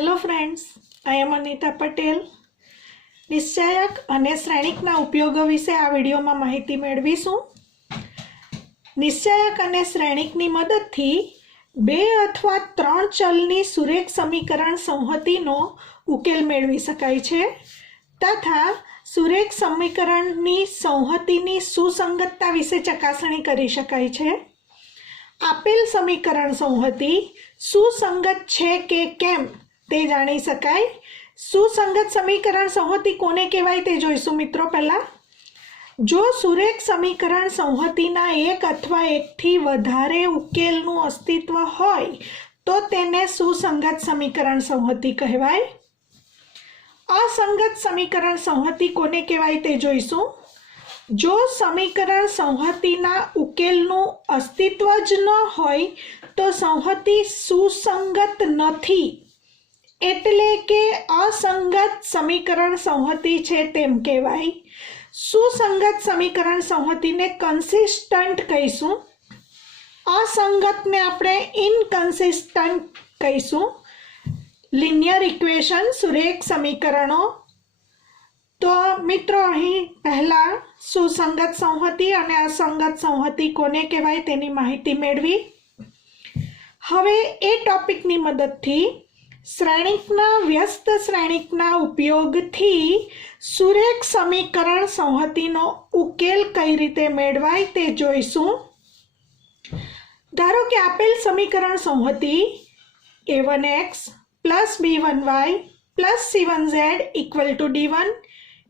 Hello friends, I am Anita Patel. निश्चायक अने श्रेणिकना उपयोगो विषे आ विडियोमां माहिती मेळवीशुं। निश्चायक अने श्रेणिकनी मददथी बे अथवा त्रण चलनी सुरेख समीकरण संहतिनो उकेल मेळवी शकाय छे तथा सुरेख समीकरणनी संहतिनी सुसंगतता विषे चकासणी करी शकाय छे। आपेल समीकरण संहति सुसंगत छे के केम ते जाणी शकाय। सुसंगत समीकरण संहति कोने कहेवाय ते जोईशुं मित्रों। पहला, जो सुरेख समीकरण संहतिना एक अथवा एकथी वधारे उकेलनुं अस्तित्व होय तो तेने सुसंगत समीकरण संहति कहेवाय। असंगत समीकरण संहति कोने कहेवाय ते जोईशुं। जो समीकरण संहतिना उकेलनुं अस्तित्व ज न होय तो संहति सुसंगत नथी, एटले के असंगत समीकरण संहति छे तेम कहेवाय। सुसंगत समीकरण संहति ने कंसिस्टंट कहीशुं, असंगत ने आपणे इनकंसिस्टंट कहीशुं। लिनियर इक्वेशन सुरेख समीकरणों। तो मित्रों, अहीं पहला सुसंगत संहति अने असंगत संहति कोने कहेवाय तेनी माहिती मेळवी। हवे ए टॉपिकनी मददथी श्रेणिकना व्यस्त श्रेणिकना उपयोगथी सुरेख समीकरण संहतिनो उकेल कई रीते मेळवाय ते जोईशुं। धारो के आपेल समीकरण संहति a1x plus b1y plus c1z equal to d1,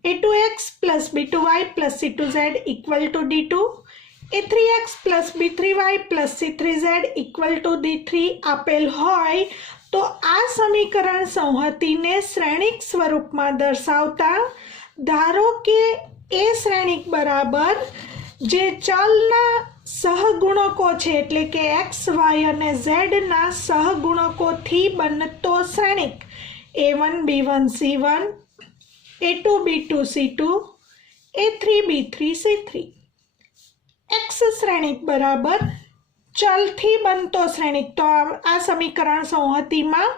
a2x plus b2y plus c2z equal to d2, a3x plus b3y plus c3z equal to d3 आपेल होय तो आ समीकरण संहति ने श्रेणिक स्वरूप में दर्शावता धारो के ए श्रेणिक बराबर जे चलना सहगुणको छे एटले के एक्स वाय अने झेड ना सहगुणको थी बनतो Shrenik a1 b1 c1, a2 b2 c2, a3 b3 c3। X Shrenik बराबर चल थी बनतो श्रेणिक। तो आ समीकरण संहति में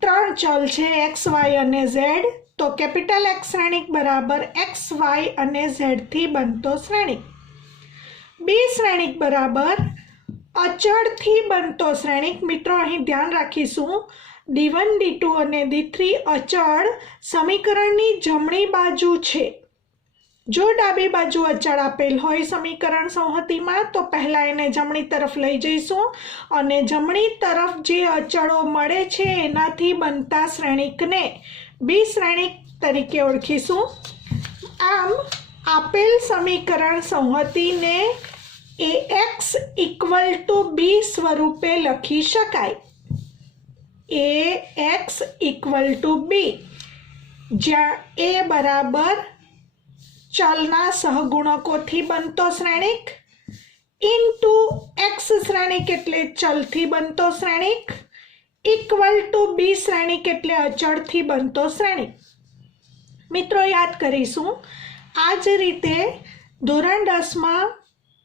त्रण चल छे एक्स वाय अने झेड, तो कैपिटल एक्स श्रेणिक बराबर एक्स वाय अने झेड थी बनतो श्रेणिक। बी श्रेणिक बराबर अचल थी बनतो श्रेणिक। मित्रों, अहीं ध्यान राखीशुं d1 d2 अने d3 अचल समीकरणनी जमणी बाजू छे। जो डाबी बाजू अचल आपेल होय समीकरण संहति में तो पहला एने जमणी तरफ लई जईशुं अने जमणी तरफ जे अचलो मळे छे एनाथी बनता श्रेणिकने बी श्रेणिक तरीके ओळखीशुं। आम आपेल समीकरण संहति ने ax इक्वल टू बी स्वरूपे लखी शकाय। ax इक्वल टू बी, ज्यां a बराबर चलना सहगुणको थी बनतो श्रेणिक इंटू एक्स श्रेणिक एटले चल थी बनतो श्रेणिक इक्वल टू बी श्रेणिक एटले अचल थी बनतो श्रेणिक। मित्रों, याद करीशुं आज रीते धोरण 10 में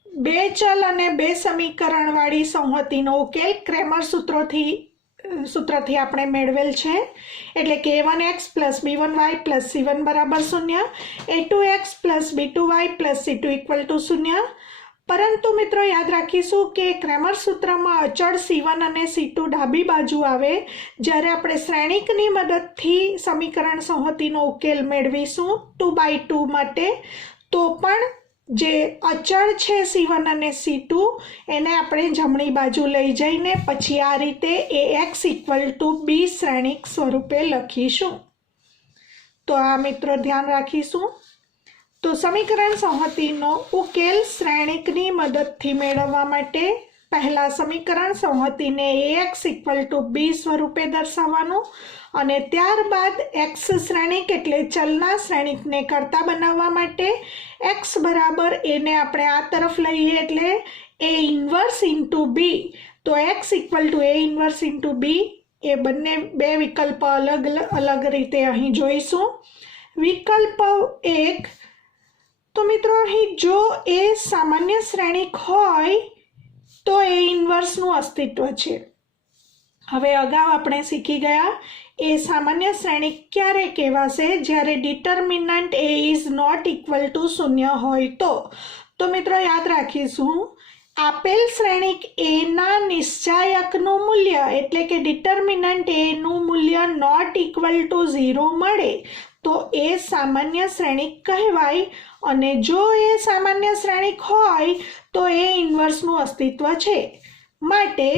बे चल अने बे समीकरण वाળી संहतिनो उकेल क्रेमर सूत्रथी आपणे मेळवेल छे। एटले के a1x plus b1y plus c1 बराबर 0, a2x plus b2y plus c2 equal to 0। परंतु मित्रों, याद राखीशुं के क्रेमर सूत्र में अचल c1 अने c2 डाबी बाजू आवे ज्यारे आपणे श्रेणिकनी मददथी समीकरण संहतिनो उकेल मेळवीशुं 2/2 माटे तो पण जे अचल छे c1 अने c2 एने आपणे जमणी बाजू लई जईने पछी आ रीते ax इक्वल टू बी श्रेणिक स्वरूपे लखीशुं। तो आ मित्रों ध्यान राखीशुं। तो समीकरण संहतिनो उकेल श्रेणिकनी मददथी मेळववा माटे पहला समीकरण संहति ने ax इक्वल टू बी स्वरूपे दर्शाववानुं अने त्यारबाद एक्स श्रेणिक एटले चलना श्रेणिक ने करता बनाववा माटे एक्स बराबर ए ने आपणे आ तरफ लईए एटले ए इनवर्स इंटू बी। तो X equal to A inverse into B ए बंने बे विकल्प अलग अलग रीते अहीं जोईशुं। विकल्प 1, तो मित्रों अहीं जो ए सामान्य श्रेणिक होय तो ए इनवर्स नुं अस्तित्व छे। हवे अगाऊ आपणे शीखी गया એ સામાન્ય શ્રેણિક ક્યારે કહેવાશે? જ્યારે determinant A is not equal to 0 હોય તો મિત્રો યાદ રાખીશું, આપેલ શ્રેણિક એના નિશ્ચાયકનું મૂલ્ય એટલે કે ડિટર્મિનન્ટ એનું મૂલ્ય નોટ ઇક્વલ ટુ 0 મળે તો એ સામાન્ય શ્રેણિક કહેવાય, અને જો એ સામાન્ય શ્રેણિક હોય તો એ ઇન્વર્સનું અસ્તિત્વ છે. માટે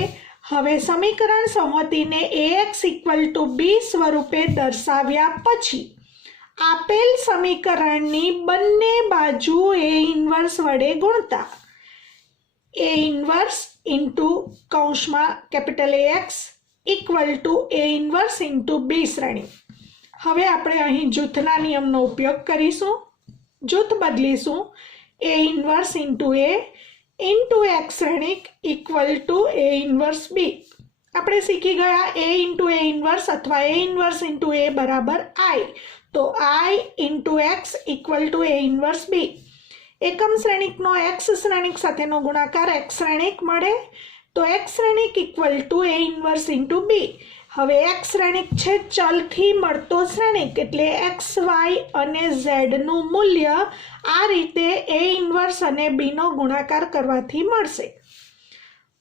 હવે સમીકરણ સંહતિને ax ઇક્વલ ટુ b સ્વરૂપે દર્શાવ્યા પછી આપેલ સમીકરણની બંને બાજુ એ ઇન્વર્સ વડે ગુણતા એ ઇન્વર્સ ઇન્ટુ કૌંસમાં capital AX equal to A inverse into B શ્રેણી. હવે આપણે અહીં જૂથના નિયમનો ઉપયોગ કરીશું, જૂથ બદલીશું. એ ઇન્વર્સ ઇન્ટુ એ ઇન્ટુ એક્સ શ્રેણિક ઇક્વલ ટુ એ ઇન્વર્સ બી. આપણે શીખી ગયા એ ઇન્ટુ એ ઇન્વર્સ અથવા એ ઇન્વર્સ ઇન્ટુ એ બરાબર આઈ, તો I into X equal to A inverse B. એકમ શ્રેણિકનો એક્સ શ્રેણિક સાથેનો ગુણાકાર એક્સ શ્રેણિક મળે તો એક્સ શ્રેણિક equal to A inverse into B. હવે એક્સ શ્રેણિક છે ચલથી મળતો શ્રેણિક એટલે એક્સ વાય અને ઝેડનું મૂલ્ય આ રીતે એ ઇન્વર્સ અને બીનો ગુણાકાર કરવાથી મળશે.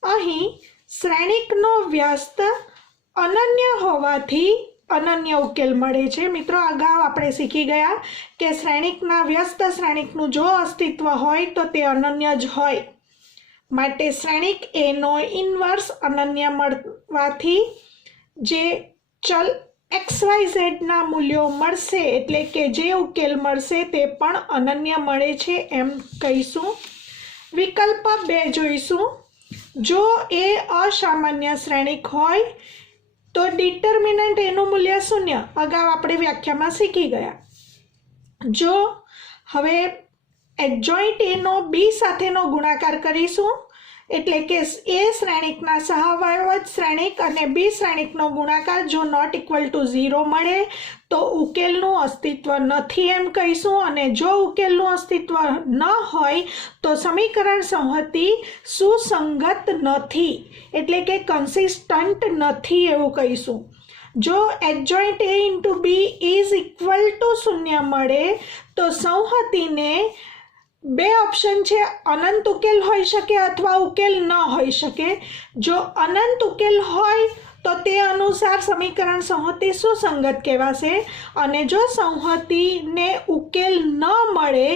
અહીં શ્રેણિકનો વ્યસ્ત અનન્ય હોવાથી અનન્ય ઉકેલ મળે છે. મિત્રો અગાઉ આપણે શીખી ગયા કે શ્રેણિકના વ્યસ્ત શ્રેણિકનું જો અસ્તિત્વ હોય તો તે અનન્ય જ હોય. માટે શ્રેણિક એનો ઇન્વર્સ અનન્ય મળવાથી જે ચલ XYZ ના મૂલ્યો મળશે એટલે કે જે ઉકેલ મળશે તે પણ અનન્ય મળે છે એમ કહીશું. વિકલ્પ 2 જોઈશું. જો એ અસામાન્ય શ્રેણિક હોય તો ડિટર્મિનન્ટ એનું મૂલ્ય 0. અગાઉ આપણે વ્યાખ્યામાં શીખી ગયા. જો હવે એડજોઇન્ટ એનો બી સાથેનો ગુણાકાર કરીશું એટલે કે એ શ્રેણિકના સહાવયવજ શ્રેણિક અને બી શ્રેણિકનો ગુણાકાર જો નોટ ઇક્વલ ટુ 0 મળે તો ઉકેલનું અસ્તિત્વ નથી એમ કહીશું, અને જો ઉકેલનું અસ્તિત્વ ન હોય તો સમીકરણ સંહતિ સુસંગત નથી એટલે કે કન્સિસ્ટન્ટ નથી એવું કહીશું. જો adjoint A into B is equal to 0 મળે તો સંહતિને 2 ઓપ્શન છે, અનંત ઉકેલ હોઈ શકે અથવા ઉકેલ ન હોઈ શકે. જો અનંત ઉકેલ હોય તો તે અનુસાર સમીકરણ સંહતિ સુસંગત કહેવાશે, અને જો સંહતિને ઉકેલ ન મળે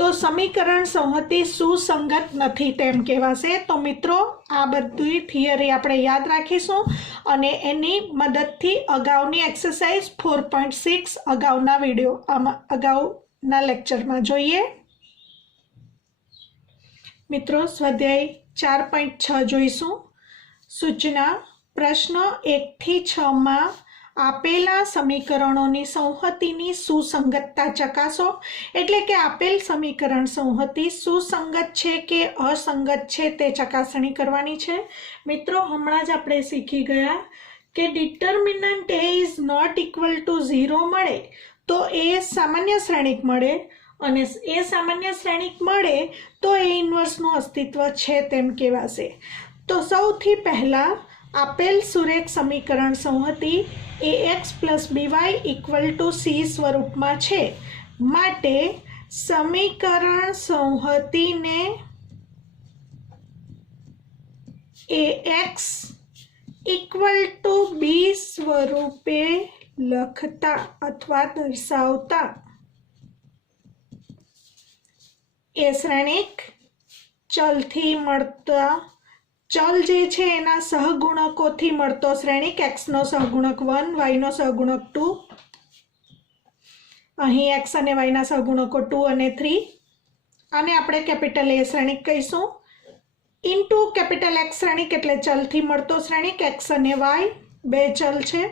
તો સમીકરણ સંહતિ સુસંગત નથી તેમ કહેવાશે. તો મિત્રો આ બધી થિયરી આપણે યાદ રાખીશું અને એની મદદથી અગાઉની એક્સરસાઇઝ 4.6 અગાઉના લેક્ચરમાં જોઈએ. મિત્રો સ્વાધ્યાય 4.6 જોઈશું. સૂચના પ્રશ્ન 1 થી 6 માં આપેલા સમીકરણોની સંહતિની સુસંગતતા ચકાસો. એટલે કે આપેલ સમીકરણ સંહતિ સુસંગત છે કે અસંગત છે તે ચકાસણી કરવાની છે. મિત્રો હમણાં જ આપણે શીખી ગયા કે determinant A is not equal to 0 મળે તો એ સામાન્ય શ્રેણિક મળે, અને એ સામાન્ય શ્રેણિક મળે તો એ ઇન્વર્સનું અસ્તિત્વ છે તેમ કહેવાશે. તો સૌથી પહેલાં આપેલ સુરેખ સમીકરણ સંહતિ ax plus by equal to c સ્વરૂપમાં છે. માટે સમીકરણ સંહતિને ax ઇક્વલ ટુ b સ્વરૂપે લખતા અથવા દર્શાવતા એ શ્રેણિક ચલથી મળતા ચલ જે છે એના સહગુણકોથી મળતો શ્રેણિક xનો સહગુણક 1, yનો સહગુણક 2, અહીં x અને yના સહગુણકો 2 અને 3, આને આપણે કેપિટલ A શ્રેણિક કહીશું. ઇન્ટુ કેપિટલ X શ્રેણિક એટલે ચલથી મળતો શ્રેણિક x અને y 2 ચલ છે.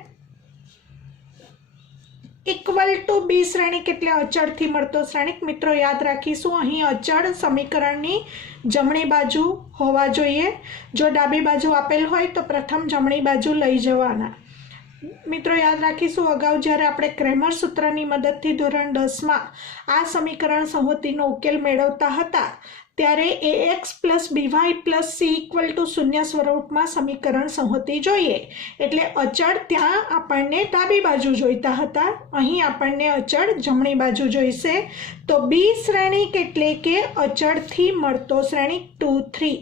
ઇક્વલ ટુ બી શ્રેણિક એટલે અચળથી મળતો શ્રેણિક. મિત્રો યાદ રાખીશું અહીં અચળ સમીકરણની જમણી બાજુ હોવા જોઈએ. જો ડાબી બાજુ આપેલ હોય તો પ્રથમ જમણી બાજુ લઈ જવાના. મિત્રો યાદ રાખીશું અગાઉ જ્યારે આપણે ક્રેમર સૂત્રની મદદથી ધોરણ 10માં આ સમીકરણ સંહતિનો ઉકેલ મેળવતા હતા ત્યારે ax plus B Y plus C equal to શૂન્ય સ્વરૂપમાં સમીકરણ સંહતિ જોઈએ. એટલે અચળ ત્યાં આપણને ડાબી બાજુ જોઈતા હતા, અહીં આપણને અચળ જમણી બાજુ જોઈશે. તો બી શ્રેણિક એટલે કે અચળથી મળતો શ્રેણિક 2 3.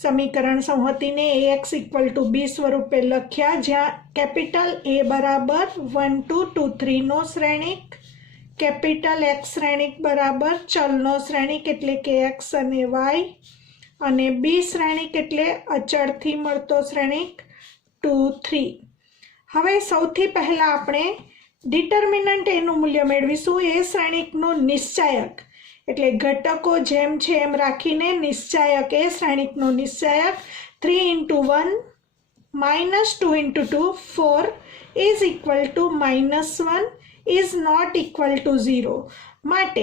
સમીકરણ સંહતિને ax ઇક્વલ ટુ બી સ્વરૂપે લખ્યા, જ્યાં કેપિટલ A બરાબર 1 2 2 3 નો શ્રેણિક, કેપિટલ X શ્રેણિક બરાબર ચલનો શ્રેણિક એટલે કે x અને y, અને બી શ્રેણિક એટલે અચળથી મળતો શ્રેણિક 2 3. હવે સૌથી પહેલા આપણે ડિટર્મિનન્ટ એનું મૂલ્ય મેળવીશું. એ શ્રેણિકનો નિશ્ચાયક એટલે ઘટકો જેમ છે એમ રાખીને નિશ્ચાયક, એ શ્રેણિકનો નિશ્ચાયક 3 into 1 minus 2 into 2 4 is equal to -1 is not equal to 0. માટે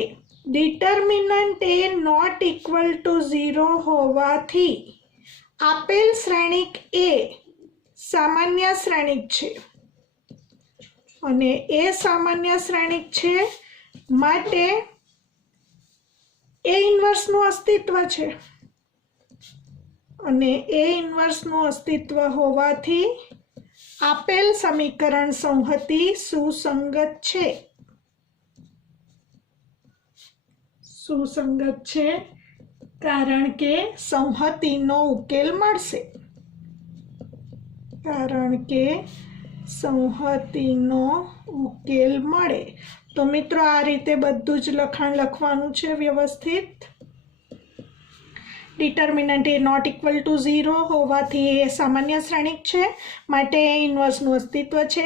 determinant A not equal to 0 હોવાથી આપેલ શ્રેણિક એ સામાન્ય શ્રેણિક છે, અને એ સામાન્ય શ્રેણિક છે માટે એ ઇન્વર્સનું અસ્તિત્વ છે, અને એ ઇન્વર્સનું અસ્તિત્વ હોવાથી આપેલ સમીકરણ સંહતિ સુસંગત છે. સુસંગત છે કારણ કે સંહતિનો ઉકેલ મળશે. કારણ કે સંહતિનો ઉકેલ મળે. તો મિત્રો આ રીતે બધું જ લખાણ લખવાનું છે વ્યવસ્થિત. Determinant A not equal to 0 હોવાથી એ સામાન્ય શ્રેણિક છે, માટે એ ઇન્વર્સનું અસ્તિત્વ છે,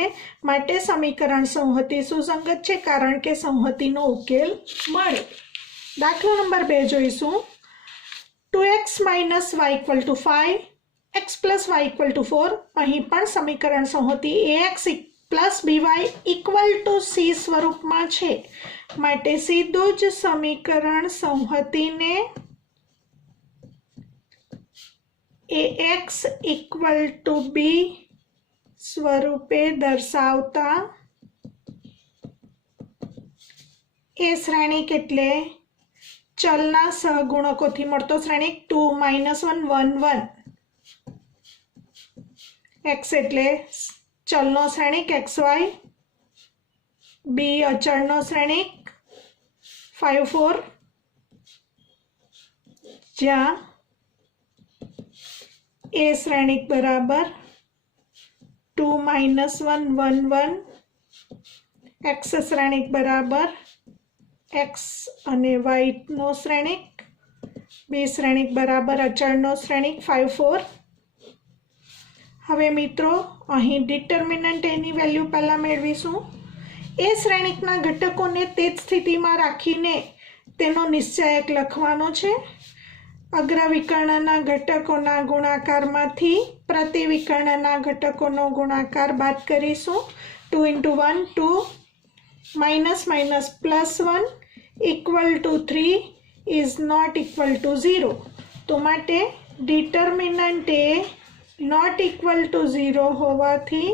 માટે સમીકરણ સંહતિ સુસંગત છે કારણ કે સંહતિનો ઉકેલ મળે. દાખલો નંબર 2 જોઈશું. 2x minus Y equal to 5, x plus Y equal to 4. અહીં પણ સમીકરણ સંહતિ ax plus B Y equal to C સ્વરૂપમાં છે, માટે સીધું જ સમીકરણ સંહતિને ax ઇક્વલ ટુ બી સ્વરૂપે દર્શાવતા એ શ્રેણિક એટલે ચલના સહગુણકોથી મળતો શ્રેણિક 2 -1 1 1. x એટલે ચલનો શ્રેણિક xy, બી અચળનો શ્રેણિક 5 4, જ્યાં એ શ્રેણિક બરાબર 2 -1 1 1, x શ્રેણિક બરાબર x અને y નો શ્રેણિક, બી શ્રેણિક બરાબર અચળનો શ્રેણિક 5 4. હવે મિત્રો અહીં ડિટર્મિનન્ટ એની વેલ્યુ પહેલાં મેળવીશું. એ શ્રેણિકના ઘટકોને તે જ સ્થિતિમાં રાખીને તેનો નિશ્ચાયક લખવાનો છે. અગ્રવિકર્ણના ઘટકોના ગુણાકારમાંથી પ્રતિવિકર્ણના ઘટકોનો ગુણાકાર બાદ કરીશું. 2 into 1 2, minus minus plus 1 equal to 3 is not equal to 0. તો માટે determinant A not equal to 0 હોવાથી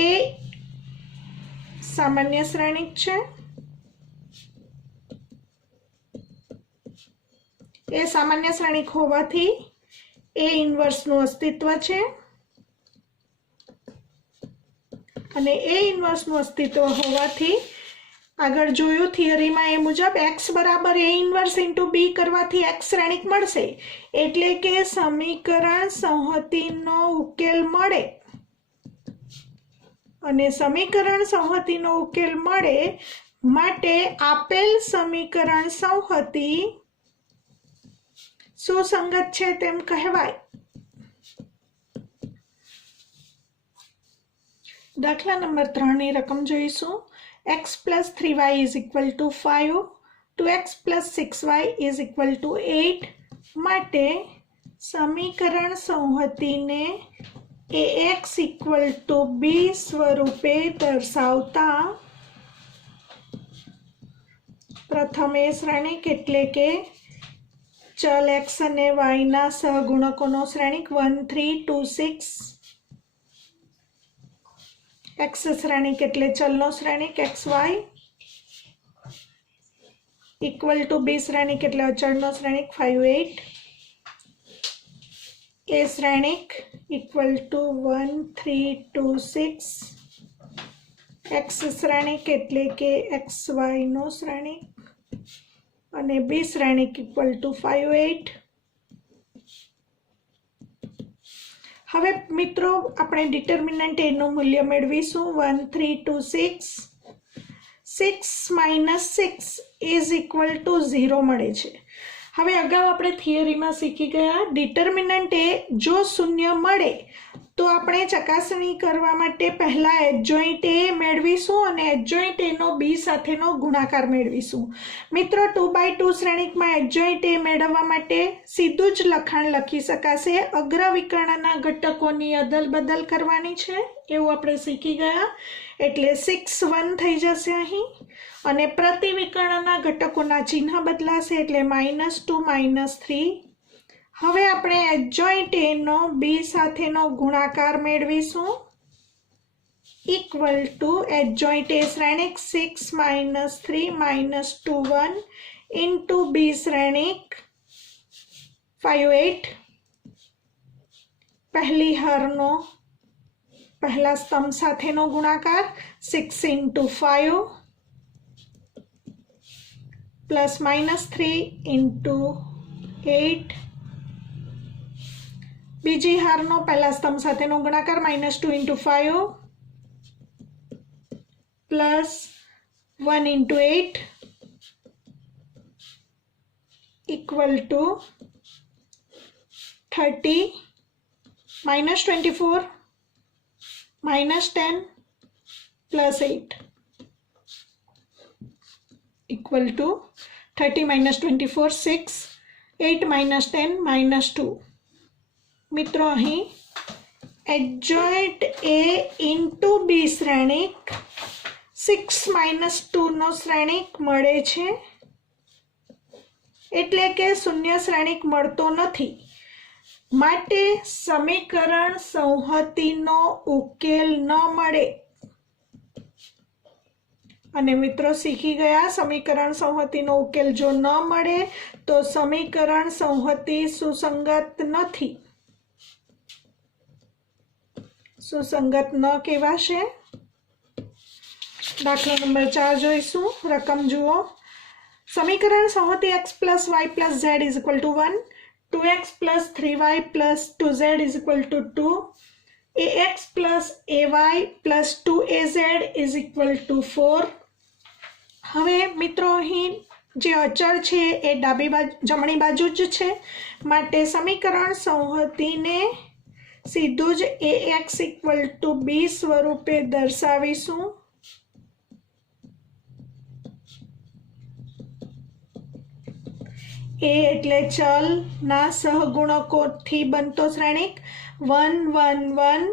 એ સામાન્ય શ્રેણિક છે. એ સામાન્ય શ્રેણિક હોવાથી એ ઇન્વર્સનું અસ્તિત્વ છે, અને એ ઇન્વર્સનું અસ્તિત્વ હોવાથી આગળ જોયું થિયરીમાં એ મુજબ x બરાબર a ઇન્વર્સ ઇન્ટુ બી કરવાથી x શ્રેણિક મળશે, એટલે કે સમીકરણ સંહતિનો ઉકેલ મળે. અને સમીકરણ સંહતિનો ઉકેલ મળે માટે આપેલ સમીકરણ સંહતિ સુસંગત છે તેમ કહેવાય. દાખલા નંબર 3 ની રકમ જોઈશું. x plus 3y is equal to 5, 2x plus 6y is equal to 8. માટે સમીકરણ સંહતિને ax equal to b સ્વરૂપે દર્શાવતા પ્રથમ એ શ્રેણિક એટલે કે ચલ x અને y ના સહગુણકોનો શ્રેણિક 1 3 2 6. x શ્રેણિક એટલે ચલનો શ્રેણિક xy, इक्वल टू बी श्रेणिक एटले अचळनो श्रेणिक 5 8 ए श्रेणिक इक्वल टू 1 3 2 6 एक्स श्रेणिक एटले के एक्स वाय नो श्रेणिक अने बी श्रेणिक इक्वल टू 5 8 हवे मित्रों आपणे डिटर्मिनન્ટ ए નું મૂલ્ય મેળવીશું 1 3 2 6 6 માઇનસ 6 ઇઝ ઇક્વલ ટુ 0 મળે છે। હવે અગાઉ આપણે થિયરીમાં શીખી ગયા ડિટર્મિનન્ટ એ જો શૂન્ય મળે તો આપણે ચકાસણી કરવા માટે પહેલા એડજોઇન્ટ એ મેળવીશું અને એડજોઇન્ટ એ નો બી સાથેનો ગુણાકાર મેળવીશું। મિત્રો 2x2 શ્રેણિકમાં એડજોઇન્ટ એ મેળવવા માટે સીધું જ લખાણ લખી શકાશે, અગ્રવિકર્ણના ઘટકોની અદલ-બદલ કરવાની છે એવું આપણે શીખી ગયા। એટલે 6 1 થઈ જશે અહીં અને પ્રતિવિકર્ણના ઘટકોના ચિહ્ન બદલાશે એટલે -2 -3। હવે આપણે એડજોઇન્ટ એ નો બી સાથેનો ગુણાકાર મેળવીશું ઇક્વલ ટુ એડજોઇન્ટ એ શ્રેણિક 6 -3 -2 1 ઇન્ટુ બી શ્રેણિક 5 8 પહેલી હારનો પહેલા સ્તંભ સાથેનો ગુણાકાર 6 ઇન્ટુ 5 પ્લસ -3 ઇન્ટુ 8 बीजी हारनो पहला स्तंभ साथेनो गुणाकार -2 into 5 plus 1 into 8 equal to 30 -24 -10 plus 8 equal to 30 -24 6 8 -10 -2। मित्रों अहीं एडजॉइंट ए इंटू बी श्रेणिक 6 -2 नो श्रेणिक मळे छे एटले के शून्य श्रेणिक मळतो नथी माटे समीकरण संहतिनो उकेल न मळे। અને મિત્રો શીખી ગયા સમીકરણ સંહતિનો ઉકેલ જો ન મળે તો સમીકરણ સંહતિ સુસંગત નથી, सुसंगत न कहेवाशे। दाखला नंबर 4 जोईशुं। रकम जुओ। समीकरण संहति x + y + z = 1 2x + 3y + 2z = 2 ax + ay + 2az = 4। हवे मित्रों अहीं जे अचल छे ए डाबी बाजू जमणी बाजू ज छे माटे समीकरण संहतिने सीधू ज ax = b स्वरूपे दर्शावीशुं। ए एटले चल ना सहगुणकोथी बनतो श्रेणिक 1 1 1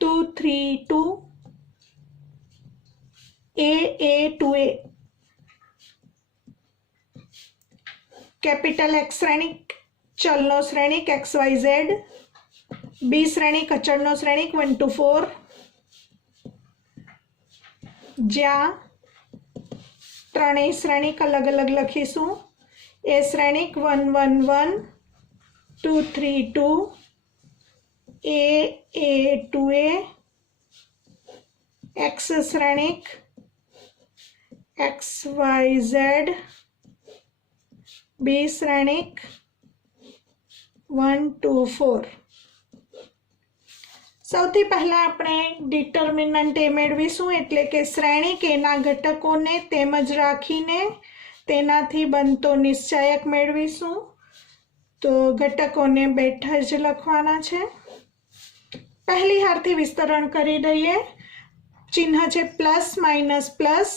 2 3 2 a 2a। कैपिटल एक्स श्रेणिक चलनो श्रेणिक एक्स वाय जेड। बी श्रेणिक अचळनो श्रेणिक 1 2 4 ज्या त्रणेय श्रेणिक अलग अलग लखीशुं। ए श्रेणिक 1 1 1 2 3 2 a 2a। एक्स श्रेणिक एक्स वाय जेड। बी श्रेणिक 1 2 4। સૌથી પહેલા આપણે ડિટર્મિનન્ટ એ મેળવીશું એટલે કે શ્રેણિક એના ઘટકોને તેમજ રાખીને તેનાથી બનતો નિશ્ચાયક મેળવીશું। તો ઘટકોને બેઠા જ લખવાના છે। પહેલી હારથી વિસ્તરણ કરી દઈએ। ચિહ્ન છે plus minus plus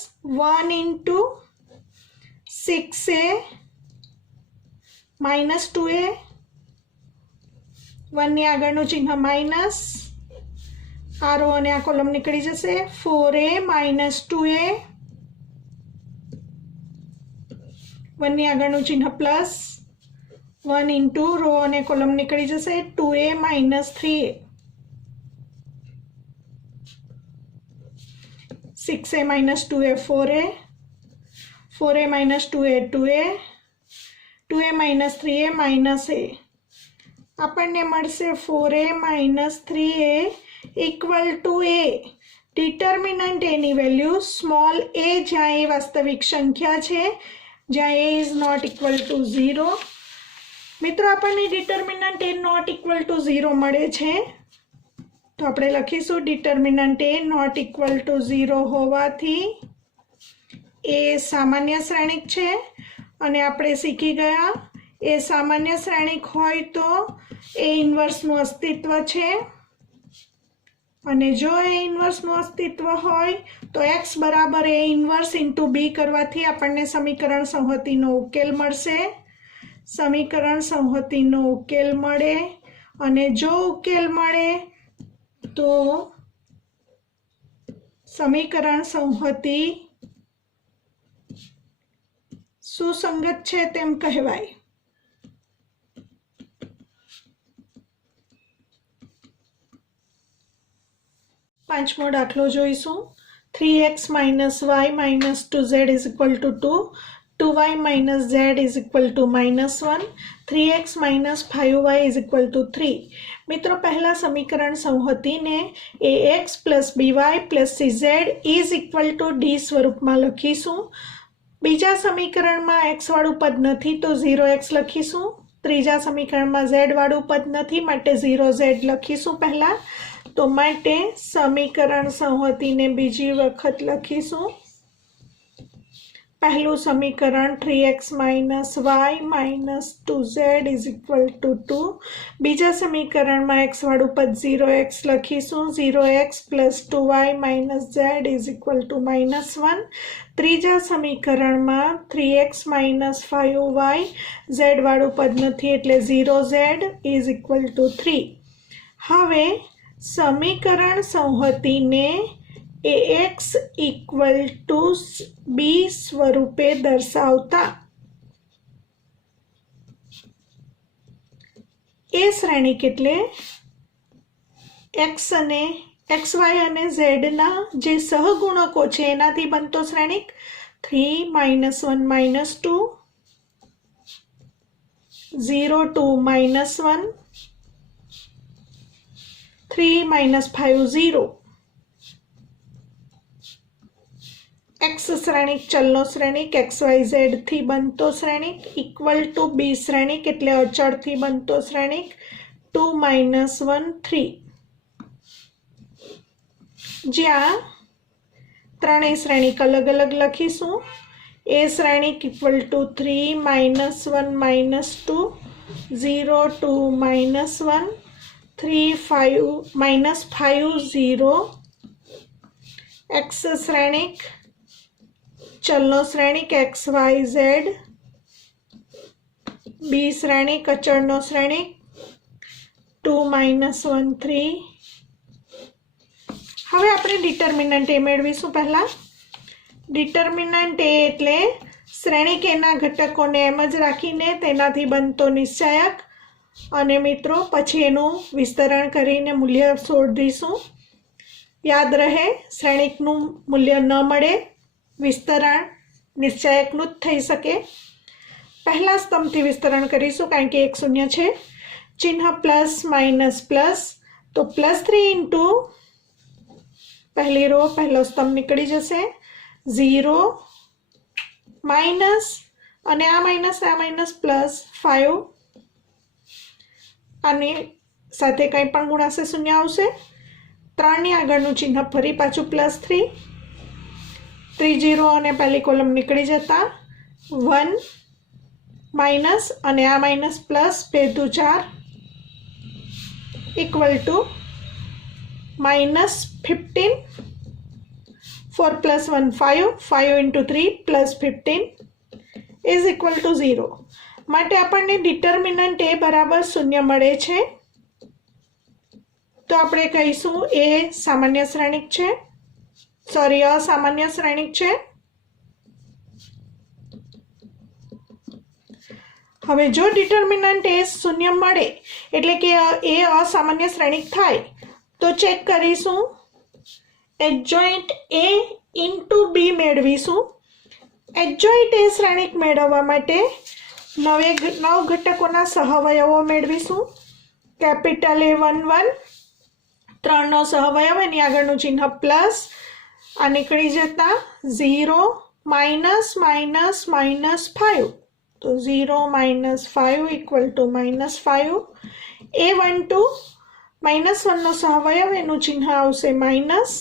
1 into 6a minus 2a 1 ની આગળનું ચિહ્ન માઇનસ आरो અને આ કોલમ નીકળી જશે 4a minus 2a 1 ની આગળનું ચિહ્ન પ્લસ 1 into રો અને કોલમ નીકળી જશે 2a minus 3a 6a minus 2a 4a 4a minus 2a 2a 2a minus 3a minus a આપણને મળશે 4a minus 3a equal to a. Determinant any value small a જ્યાં a વાસ્તવિક સંખ્યા છે, જ્યાં a is not equal to 0. મિત્રો આપણને determinant a not equal to 0 મળે છે, તો આપણે લખીશું determinant a not equal to 0 હોવાથી a સામાન્ય શ્રેણિક છે. અને આપણે શીખી ગયા એ સામાન્ય શ્રેણિક હોય તો એ ઇન્વર્સનું અસ્તિત્વ છે, અને જો એ ઇન્વર્સનું અસ્તિત્વ હોય તો x બરાબર એ ઇન્વર્સ ઇન્ટુ b કરવાથી આપણને સમીકરણ સંહતિનો ઉકેલ મળશે. સમીકરણ સંહતિનો ઉકેલ મળે, અને જો ઉકેલ મળે તો સમીકરણ સંહતિ સુસંગત છે તેમ કહેવાય. પાંચમો દાખલો જોઈશું. 3x minus y minus 2z is equal to 2, 2y minus z is equal to -1, 3x minus 5y is equal to 3. મિત્રો પહેલા સમીકરણ સંહતિને ax plus by plus cz is equal to d સ્વરૂપમાં લખીશું. બીજા સમીકરણમાં x વાળું પદ નથી તો 0x લખીશું. ત્રીજા સમીકરણમાં z વાળું પદ નથી માટે 0z લખીશું પહેલા. તો માટે સમીકરણ સંહતિને બીજી વખત લખીશું. પહેલું સમીકરણ 3x minus y minus 2z is equal to 2. બીજા સમીકરણમાં x વાળું પદ 0x લખીશું. 0x plus 2y minus z is equal to -1. ત્રીજા સમીકરણમાં 3x minus 5y z વાળું પદ નથી એટલે 0z is equal to 3. હવે સમીકરણ સંહતિને ax equal to b સ્વરૂપે દર્શાવતા એ શ્રેણિક એટલે xy અને z ના જે સહગુણકો છે એનાથી બનતો શ્રેણિક 3 -1 -2 0 2 -1 3 -5 0. x શ્રેણિક ચલનો શ્રેણિક xyz થી બનતો શ્રેણિક ઇક્વલ ટુ b શ્રેણિક એટલે અચળથી બનતો શ્રેણિક 2 -1 3. જ્યાં ત્રણેય શ્રેણિક અલગ અલગ લખીશું. a શ્રેણિક ઇક્વલ ટુ 3 -1 -2 0 2 -1 3 5 0. x શ્રેણિક ચલનો શ્રેણિક xyz, b શ્રેણિક અચળનો શ્રેણિક 2 -1 3. હવે આપણે ડિટર્મિનન્ટ એ મેળવીશું. પહેલા ડિટર્મિનન્ટ એ એટલે શ્રેણિક એના ઘટકોને એમ જ રાખીને તેનાથી બનતો નિશ્ચાયક, અને મિત્રો પછી એનું વિસ્તરણ કરીને મૂલ્ય શોધીશું. યાદ રહે, શ્રેણિકનું મૂલ્ય ન મળે, વિસ્તરણ નિશ્ચાયકનું જ થઈ શકે. પહેલા સ્તંભથી વિસ્તરણ કરીશું કારણ કે 1 0 છે. ચિહ્ન પ્લસ માઇનસ પ્લસ, તો +3 ઇન્ટુ પહેલી રો પહેલો સ્તંભ નીકળી જશે 0 માઇનસ, અને આ માઇનસ +5. આની સાથે કંઈ પણ ગુણાશે 0 આવશે. 3ની આગળનું ચિહ્ન ફરી પાછું +3, ત્રીજી રો અને પહેલી કોલમ નીકળી જતા 1 માઇનસ, અને આ minus plus 2 2 4 equal to -15. 4 + 1 5, 5 into 3 + 15 is equal to 0. માટે આપણને ડિટર્મિનન્ટ a બરાબર 0 મળે છે. તો આપણે કહીશું a સામાન્ય શ્રેણિક છે, અસામાન્ય શ્રેણિક છે. હવે જો ડિટર્મિનન્ટ a 0 મળે એટલે કે a અસામાન્ય શ્રેણિક થાય તો ચેક કરીશું. એડજોઇન્ટ a ઇન્ટુ b મેળવીશું. એડજોઇન્ટ એ શ્રેણિક મેળવવા માટે નવ ઘટકોના સહવયવો મેળવીશું. કેપિટલ A 1 1, 3નો સહવયવ એની આગળનું ચિહ્ન પ્લસ, આ નીકળી જતા 0 માઇનસ માઇનસ માઇનસ 5, તો 0 માઇનસ 5 ઇક્વલ ટુ -5. A12 -1નો સહવયવ એનું ચિહ્ન આવશે માઇનસ,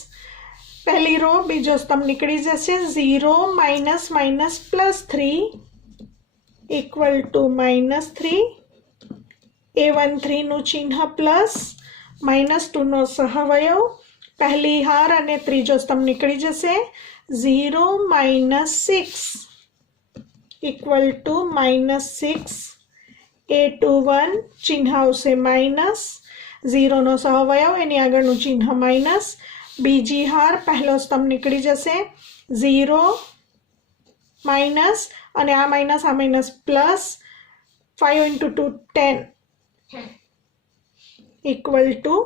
પહેલી રો બીજો સ્તંભ નીકળી જશે. 0 માઇનસ માઇનસ +3 ઇક્વલ ટુ -3. A13નું ચિહ્ન પ્લસ, -2નો સહવયવ પહેલી હાર અને ત્રીજો સ્તંભ નીકળી જશે. 0 માઇનસ 6 ઇક્વલ ટુ -6. A21 ચિહ્ન આવશે માઇનસ, 0નો સહવયવ એની આગળનું ચિહ્ન માઇનસ, બીજી હાર પહેલો સ્તંભ નીકળી જશે. 0 માઇનસ અને આ માઇનસ પ્લસ, 5 × 2 10 ઇક્વલ ટુ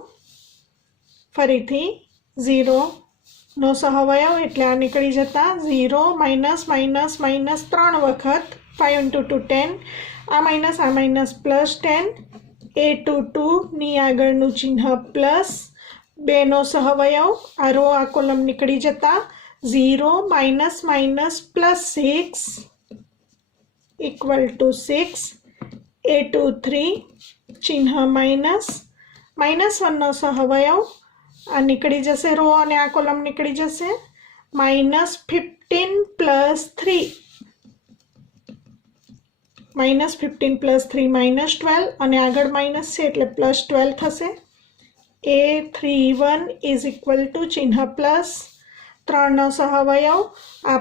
ફરીથી 0નો સહવયવ એટલે આ નીકળી જતા 0 માઇનસ માઇનસ માઇનસ 3 વખત, 5 × 2 10, આ માઇનસ +10. A22ની આગળનું ચિહ્ન પ્લસ, 2નો સહવયવ આ રો આ કોલમ નીકળી જતા 0 minus minus +6 equal to 6. A23 ચિહ્ન માઇનસ, -1નો સહવયવ આ નીકળી જશે રો અને આ કોલમ નીકળી જશે -15 + 3, -15 + 3 -12 અને આગળ માઇનસ છે એટલે +12 થશે. A31 ઇઝ ઇક્વલ ટુ ચિહ્ન પ્લસ, 3નો સહવયવ આ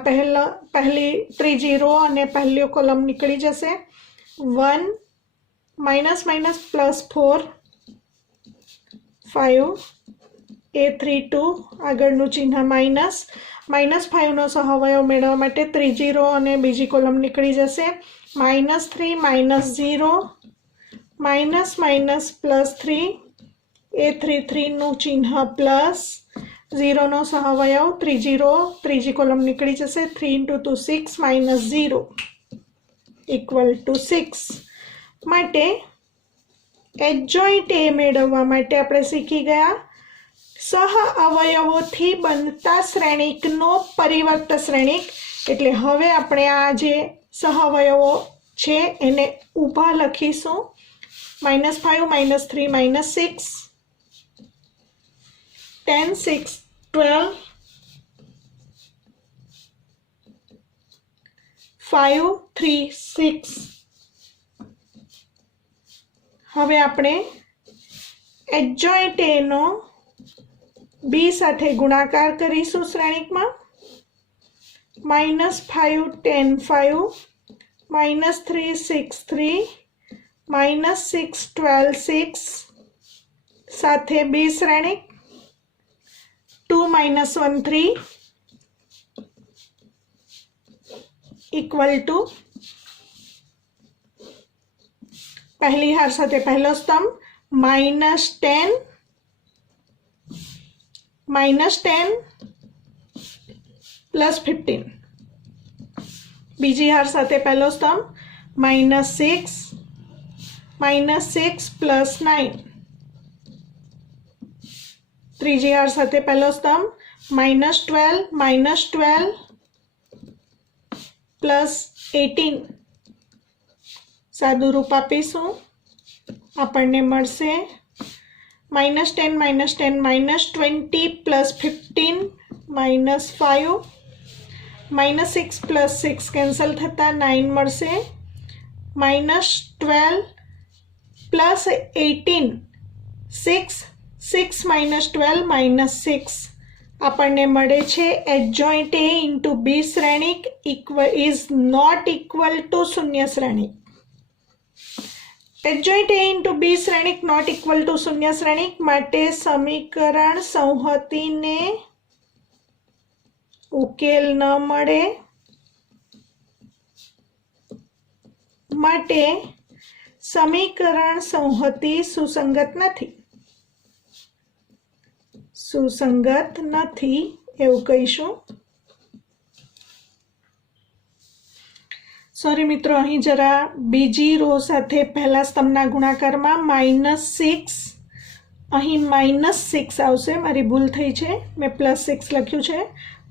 પહેલી ત્રીજી રો અને પહેલી કોલમ નીકળી જશે 1 -4 5. A32 આગળનું ચિહ્ન માઇનસ, -5નો સહવયવ મેળવવા માટે ત્રીજી રો અને બીજી કોલમ નીકળી જશે -3 -0 -+3. A33નું ચિહ્ન પ્લસ, 0નો સહવયવ ત્રીજી રો ત્રીજી કોલમ નીકળી જશે 3 × 2 6 -0 ઇક્વલ ટુ 6. માટે એડજોઇન્ટ એ મેળવવા માટે આપણે શીખી ગયા સહ અવયવોથી બનતા શ્રેણિકનો પરિવર્ત શ્રેણિક. એટલે હવે આપણે આ જે સહઅવયવો છે એને ઊભા લખીશું. -5 -3 -6, 10 6 12, 5 3 6. હવે આપણે એડજોઇન્ટ એનો બી સાથે ગુણાકાર કરીશું શ્રેણિકમાં. -5 10 5, -3 6 3, -6 12 6 સાથે બી શ્રેણિક 2 -1 3 ઇક્વલ ટુ પહેલી હાર સાથે પહેલો સ્તંભ -10 +15, બીજી હાર સાથે પહેલો સ્તંભ -6 +9, ત્રીજી હાર સાથે પહેલો સ્તંભ -12 +18. સાદું રૂપ આપીશું આપણને મળશે -10 -10 -20 +15 -5, -6 + 6 કેન્સલ થતા 9 મળશે, -12 +18 6 6 -12 -6 આપણને મળે છે એડજોઇન્ટ એ ઇન્ટુ બી શ્રેણિક ઇઝ નોટ ઇક્વલ ટુ શૂન્ય શ્રેણિક. એડજોઇન્ટ એ ઇન્ટુ બી શ્રેણિક નોટ ઇક્વલ ટુ શૂન્ય શ્રેણિક માટે સમીકરણ સંહતિને ઉકેલ ન મળે માટે સમીકરણ સંહતિ સુસંગત નથી એવું કહીશું. સોરી મિત્રો, અહીં જરા બીજી રો સાથે પહેલા સ્તંભના ગુણાકારમાં -6, અહીં -6 આવશે, મારી ભૂલ થઈ છે, મેં +6 લખ્યું છે,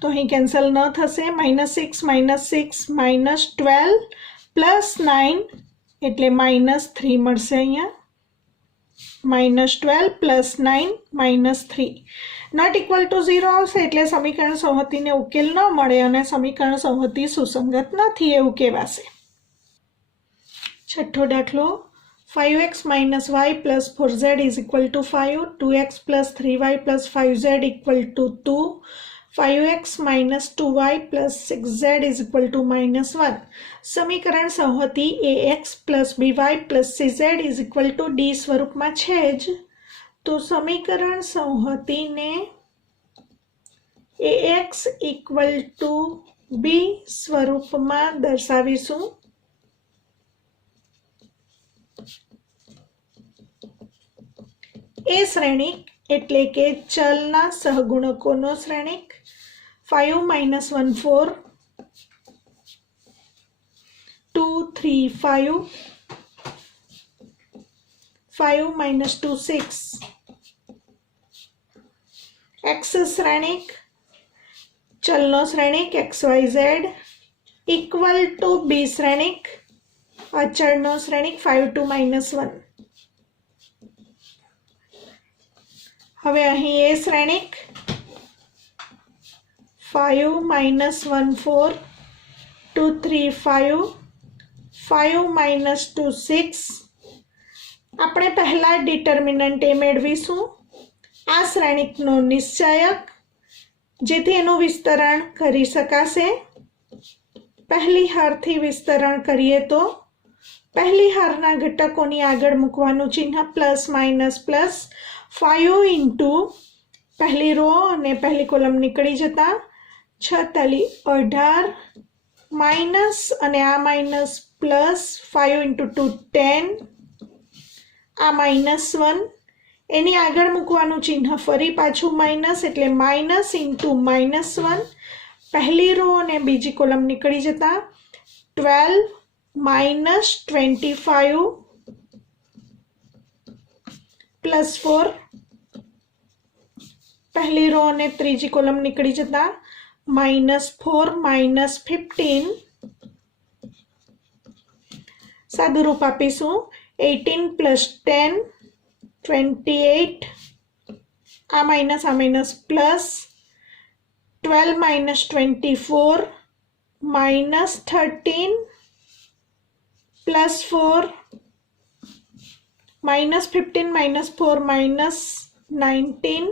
તો અહીં કેન્સલ ન થશે. -6 -12 +9 એટલે -3 મળશે. અહીંયા -12 +9 -3 નોટ ઇક્વલ ટુ 0 આવશે એટલે સમીકરણ સંહતિને ઉકેલ ન મળે અને સમીકરણ સંહતિ સુસંગત નથી એવું કહેવાશે. છઠ્ઠો દાખલો, 5x - y + 4z = 5, 2x + 3y + 5z = 2, 5x - 2y + 6z = -1. સમીકરણ સંહતિ ax + by + cz = d સ્વરૂપમાં છે જ, તો સમીકરણ સંહતિને ax = b સ્વરૂપમાં દર્શાવીશું. એ શ્રેણિક એટલે કે ચલના સહગુણકોનો શ્રેણિક. 5 - 1 4, 2 3 5, 5 - 2 6. x શ્રેણિક, ચલનો શ્રેણિક xyz ઇક્વલ ટુ b શ્રેણિક, અચળનો શ્રેણિક 5 2 -1. હવે અહીં એ શ્રેણિક 5 - 1 4, 2 3 5, 5 - 2 6. આપણે પહેલા ડિટર્મિનન્ટ એ મેળવીશું, આ શ્રેણિકનો નિશ્ચાયક, જેથી એનું વિસ્તરણ કરી શકાશે. પહેલી હારથી વિસ્તરણ કરીએ તો પહેલી હારના ઘટકોની આગળ મૂકવાનું ચિહ્ન +- 5 ઇન્ટુ પહેલી રો અને પહેલી કોલમ નીકળી જતા 6 તાલી 18 માઇનસ અને આ માઇનસ +5 ઇન્ટુ 2 10, આ -1, એની આગળ મૂકવાનું ચિહ્ન ફરી પાછું માઇનસ એટલે માઇનસ ઇન્ટુ -1, પહેલી રો અને બીજી કોલમ નીકળી જતા 12 - 25 +4, પહેલી રો અને ત્રીજી કોલમ નીકળી જતા -4 - 15. સાદુરૂપ આપીશું 18 + 10 28, આ માઇનસ પ્લસ 12 - 24 -13 +4 -15 - 4 -19,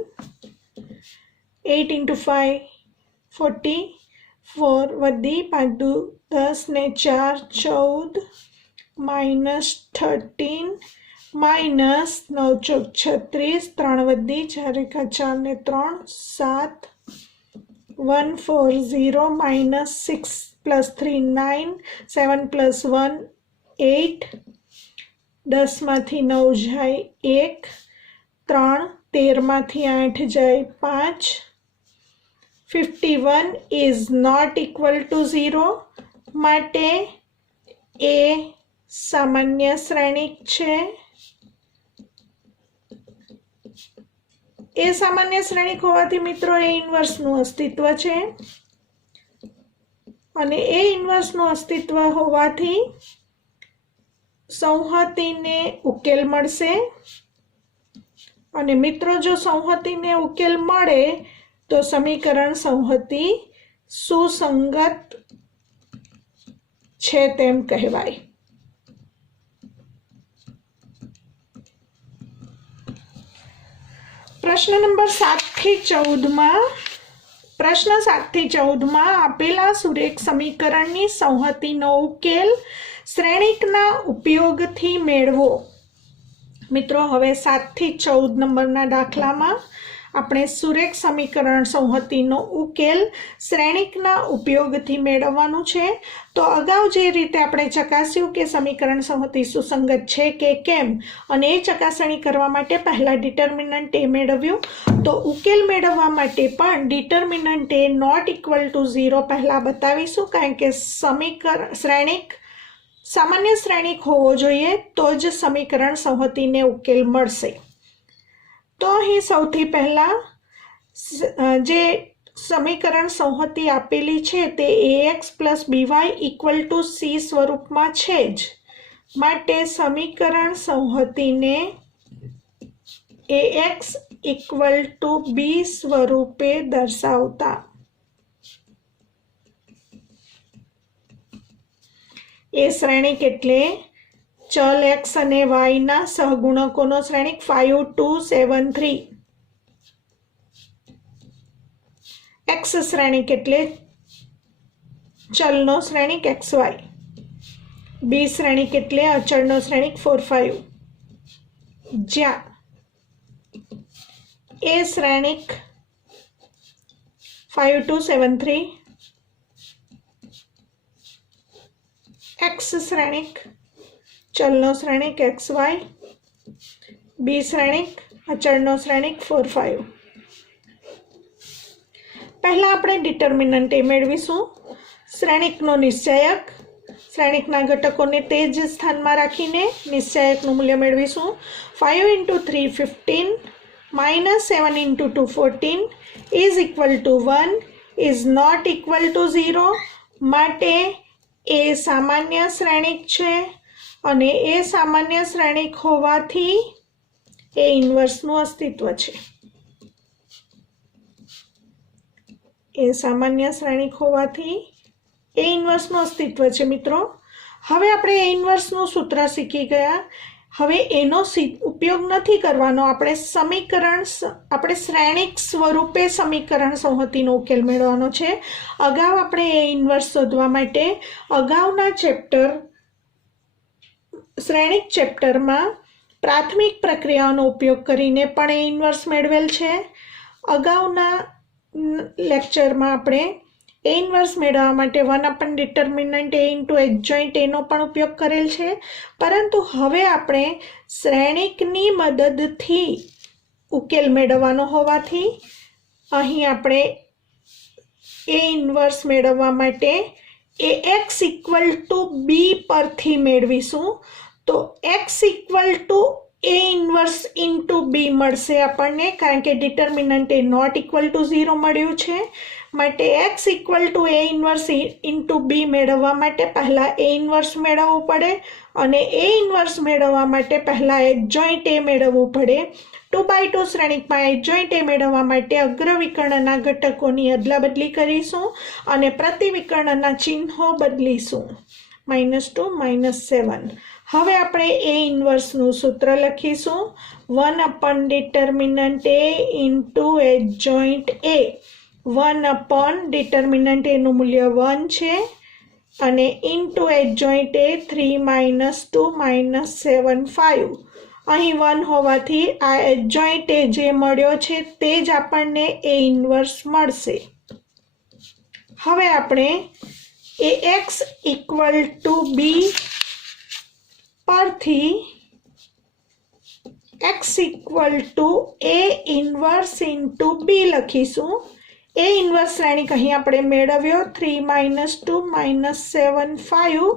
8 × 5 40, 4 વધી 5 દુ 10 ને 4 14, -13 -9 ચોક 36, 3 વધી 4 એકા 4 ને 3 7, 140 -6 + 3 9, 7 + 1 8, 10 માંથી 9 જાય 1, 3 13 માંથી 8 જાય 5. 51 is not equal to 0, માટે એ સામાન્ય શ્રેણિક છે. એ સામાન્ય શ્રેણિક હોવાથી મિત્રો એ ઇન્વર્સનું અસ્તિત્વ છે અને એ ઇન્વર્સનું અસ્તિત્વ હોવાથી સંહતિને ઉકેલ મળશે. અને મિત્રો જો સંહતિને ઉકેલ મળે તો સમીકરણ સંહતિ સુસંગત છે તેમ કહેવાય. પ્રશ્ન નંબર 7 થી 14માં આપેલા સુરેખ સમીકરણની સંહતિનો ઉકેલ શ્રેણિકના ઉપયોગથી મેળવો. મિત્રો હવે 7 થી 14 નંબરના દાખલામાં આપણે સુરેખ સમીકરણ સંહતિનો ઉકેલ શ્રેણિકના ઉપયોગથી મેળવવાનું છે. તો અગાઉ જે રીતે આપણે ચકાસ્યું કે સમીકરણ સંહતિ સુસંગત છે કે કેમ અને એ ચકાસણી કરવા માટે પહેલા ડિટર્મિનન્ટ એ મેળવ્યું, તો ઉકેલ મેળવવા માટે પણ determinant A not equal to 0 પહેલા બતાવીશું, કારણ કે શ્રેણિક सामान्य श्रेणिक होवो जोईए तो ज समीकरण संहतिने उकेल मळशे। तो અહીં સૌથી પહેલા જે સમીકરણ સંહતિ આપેલી છે તે ax + by = c સ્વરૂપમાં છે જ, માટે સમીકરણ સંહતિને ax = b સ્વરૂપે દર્શાવતા એ શ્રેણિક એટલે ચલ x અને y ના સહગુણકોનો શ્રેણિક 5 2 7 3। x શ્રેણિક એટલે ચલનો શ્રેણિક xy, b શ્રેણિક એટલે અચળનો શ્રેણિક 4 5, જ્યાં a શ્રેણિક 5 2 7 3, x શ્રેણિક ચલનો શ્રેણિક xy, b શ્રેણિક અચળનો શ્રેણિક 4 5। પહેલા આપણે ડિટર્મિનન્ટ એ મેળવીશું। શ્રેણિકનો નિશ્ચાયક, શ્રેણિકના ઘટકોને તે જ સ્થાનમાં રાખીને નિશ્ચાયકનું મૂલ્ય મેળવીશું। 5 × 3 15 -7 × 2 14 = 1 is not equal to 0, માટે એ સામાન્ય શ્રેણિક છે અને એ સામાન્ય શ્રેણિક હોવાથી એ ઇન્વર્સનું અસ્તિત્વ છે। એ સામાન્ય શ્રેણિક હોવાથી એ ઇન્વર્સનું અસ્તિત્વ છે મિત્રો। હવે આપણે એ ઇન્વર્સનું સૂત્ર શીખી ગયા। હવે એનો ઉપયોગ નથી કરવાનો, આપણે શ્રેણિક સ્વરૂપે સમીકરણ સંહતિનો ઉકેલ મેળવવાનો છે। અગાઉ આપણે એ ઇન્વર્સ શોધવા માટે અગાઉના શ્રેણિક ચેપ્ટરમાં પ્રાથમિક પ્રક્રિયાઓનો ઉપયોગ કરીને પણ એ ઇન્વર્સ મેળવેલ છે। અગાઉના લેક્ચરમાં આપણે એ ઇન્વર્સ મેળવવા માટે 1 ડિટર્મિનન્ટ a × એડજોઇન્ટ a નો પણ ઉપયોગ કરેલ છે, પરંતુ હવે આપણે શ્રેણિકની મદદથી ઉકેલ મેળવવાનો હોવાથી અહીં આપણે એ ઇન્વર્સ મેળવવા માટે ax = b પરથી મેળવીશું। તો x = a ઇન્વર્સ × b મળશે આપણને, કારણ કે determinant A not equal to 0 મળ્યું છે, માટે x = a ઇન્વર્સ × b મેળવવા માટે પહેલાં a ઇન્વર્સ મેળવવું પડે, અને a ઇન્વર્સ મેળવવા માટે પહેલાં એડજોઇન્ટ a મેળવવું પડે। 2x2 શ્રેણિકમાં એડજોઇન્ટ a મેળવવા માટે અગ્રવિકર્ણના ઘટકોની અદલાબદલી કરીશું અને પ્રતિવિકર્ણના ચિહ્નો બદલીશું, -2 -7। હવે આપણે એ ઇન્વર્સનું સૂત્ર લખીશું। 1 determinant a × adjoint a, 1 determinant a નું મૂલ્ય 1 છે અને ઇન્ટુ એડજોઇન્ટ a 3 -2 -7 5। અહીં 1 હોવાથી આ એડજોઇન્ટ a જે મળ્યો છે તે જ આપણને એ ઇન્વર્સ મળશે। હવે આપણે ax = b પરથી x = a ઇન્વર્સ × b લખીશું। એ ઇન્વર્સ શ્રેણિક અહીં આપણે મેળવ્યો 3 -2 -7 5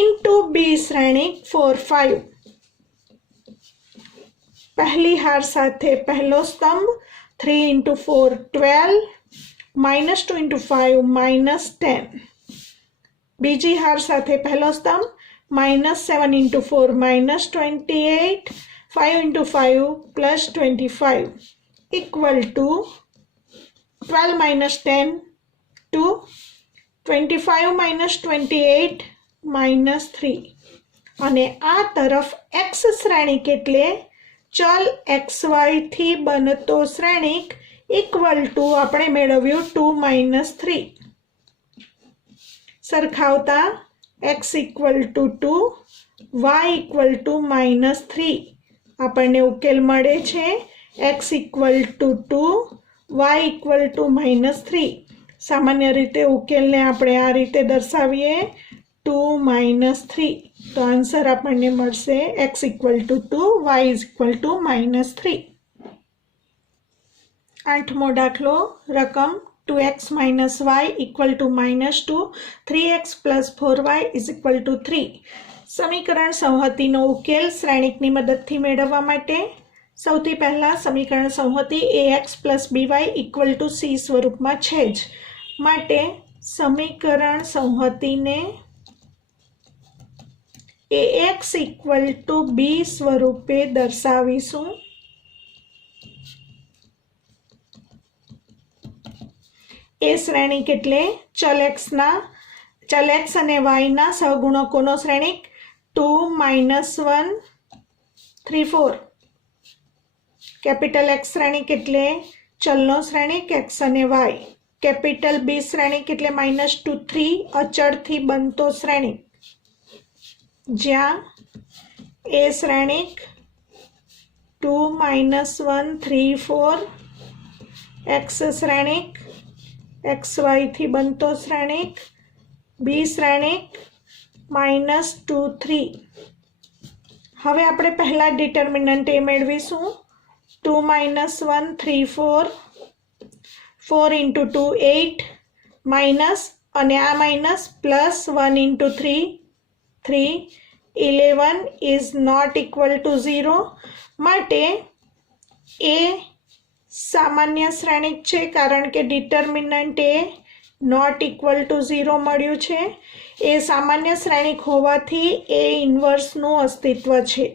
ઇન્ટુ b શ્રેણિક 4 5। પહેલી હાર સાથે પહેલો સ્તંભ 3 × 4 12, -2 × 5 -10। બીજી હાર સાથે પહેલો સ્તંભ -7 × 4 -28, 5 × 5 +25 = 12 - 10 2, 25 - 28 -3। અને આ તરફ x શ્રેણિક એટલે ચલ xy થી બનતો શ્રેણિક = આપણે મેળવ્યું 2 - 3। સરખાવતા x = 2, y = -3 આપણને ઉકેલ મળે છે x = 2, y = -3। સામાન્ય રીતે ઉકેલને આપણે આ રીતે દર્શાવીએ 2 - 3, તો આન્સર આપણને મળશે x = 2, y = -3। 8મો દાખલો, રકમ 2x minus y equal to -2, 3x plus 4y is equal to 3. સમીકરણ સંહતિનો ઉકેલ શ્રેણિકની મદદથી મેળવવા માટે સૌથી પહેલાં સમીકરણ સંહતિ ax plus by equal to c સ્વરૂપમાં છે જ, માટે સમીકરણ સંહતિને ax equal to b સ્વરૂપે દર્શાવીશું. એ શ્રેણિક એટલે ચલ x અને y ના સહગુણકોનો શ્રેણિક 2, -1, 3, 4. કેપિટલ x શ્રેણિક એટલે ચલનો શ્રેણિક x અને y. કેપિટલ b શ્રેણિક એટલે -2, 3 અચળથી બનતો શ્રેણિક, જ્યાં એ શ્રેણિક 2, -1, 3, 4, x શ્રેણિક xy થી બનતો શ્રેણિક, b શ્રેણિક -2, 3. હવે આપણે પહેલા ડિટર્મિનન્ટ એ મેળવીશું. 2, -1, 3, 4, 4 into 2, 8, માઇનસ અને આ minus plus 1 into 3, 3, 11 is not equal to 0. માટે એ સામાન્ય શ્રેણિક છે, કારણ કે determinant A not equal to 0 મળ્યું છે. એ સામાન્ય શ્રેણિક હોવાથી એ ઇન્વર્સનું અસ્તિત્વ છે.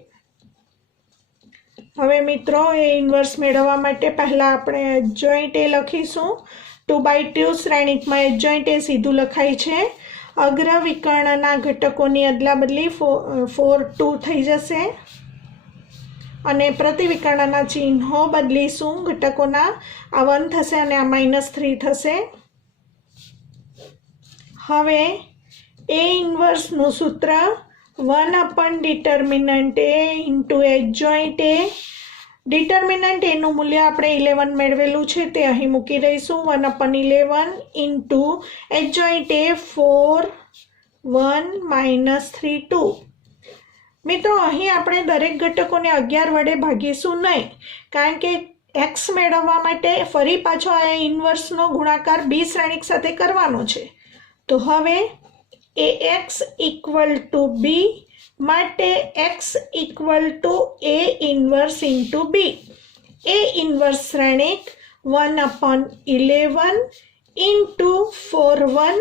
હવે મિત્રો, એ ઇન્વર્સ મેળવવા માટે પહેલાં આપણે એડજોઇન્ટ એ લખીશું. 2/2 શ્રેણિકમાં એડજોઇન્ટ એ સીધું લખાય છે. અગ્ર વિકર્ણના ઘટકોની અદલાબદલી 4, 2 થઈ જશે અને પ્રતિવિકર્ણના ચિહ્નો બદલીશું. ઘટકોના આ 1 થશે અને આ -3 થશે. હવે એ ઇન્વર્સનું સૂત્ર 1 ડિટર્મિનન્ટ એ ઇન્ટુ એડજોઇન્ટ એ. ડિટર્મિનન્ટ એનું મૂલ્ય આપણે 11 મેળવેલું છે તે અહીં મૂકી દઈશું. 1/11 ઇન્ટુ એડજોઇન્ટ એ 4, 1, -3, 2. મિત્રો, અહીં આપણે દરેક ઘટકોને 11 વડે ભાગીશું નહીં, કારણ કે x મેળવવા માટે ફરી પાછો આ ઇન્વર્સનો ગુણાકાર b શ્રેણિક સાથે કરવાનો છે. તો હવે ax ઇક્વલ ટુ b માટે x equal to a inverse into b. A inverse શ્રેણિક 1/11 ઇન્ટુ 4, 1,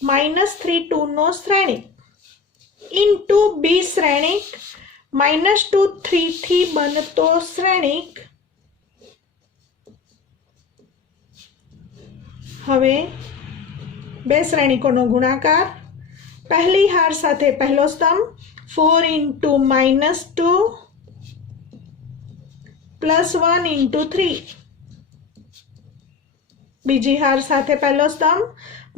-3, 2 નો શ્રેણિક ઇન્ટુ b શ્રેણિક -2, 3 થી બનતો શ્રેણિક. હવે બે શ્રેણિકોનો ગુણાકાર. પહેલી હાર સાથે પહેલો સ્તંભ 4 into -2 પ્લસ 1 into 3. બીજી હાર સાથે પહેલો સ્તંભ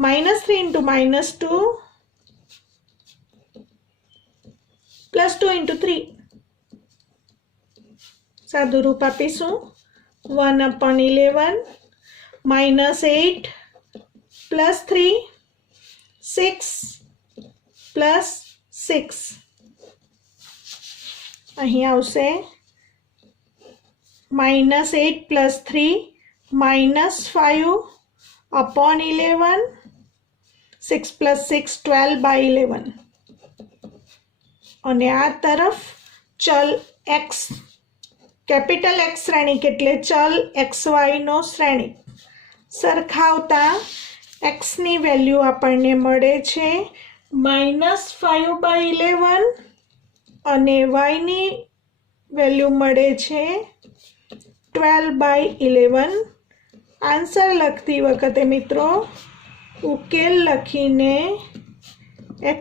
-3 into -2 પ્લસ 2 into 3. સાદું રૂપ આપીશું. 1/11 -8 પ્લસ 3, 6 પ્લસ 6. અહીં આવશે -8 પ્લસ 3 -5/11, 6 પ્લસ 6 12/11. અને આ તરફ ચલ x, કેપિટલ x શ્રેણિક એટલે ચલ xy નો શ્રેણિક. સરખાવતા x ની વેલ્યુ આપણને મળે છે -5/11 અને y ની વેલ્યુ મળે છે 12/11. આન્સર લખતી વખતે મિત્રો ઉકેલ લખીને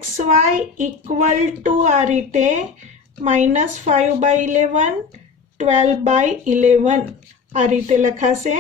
xy ઇક્વલ ટુ આ રીતે -5/11, 12/11 આ રીતે લખાશે.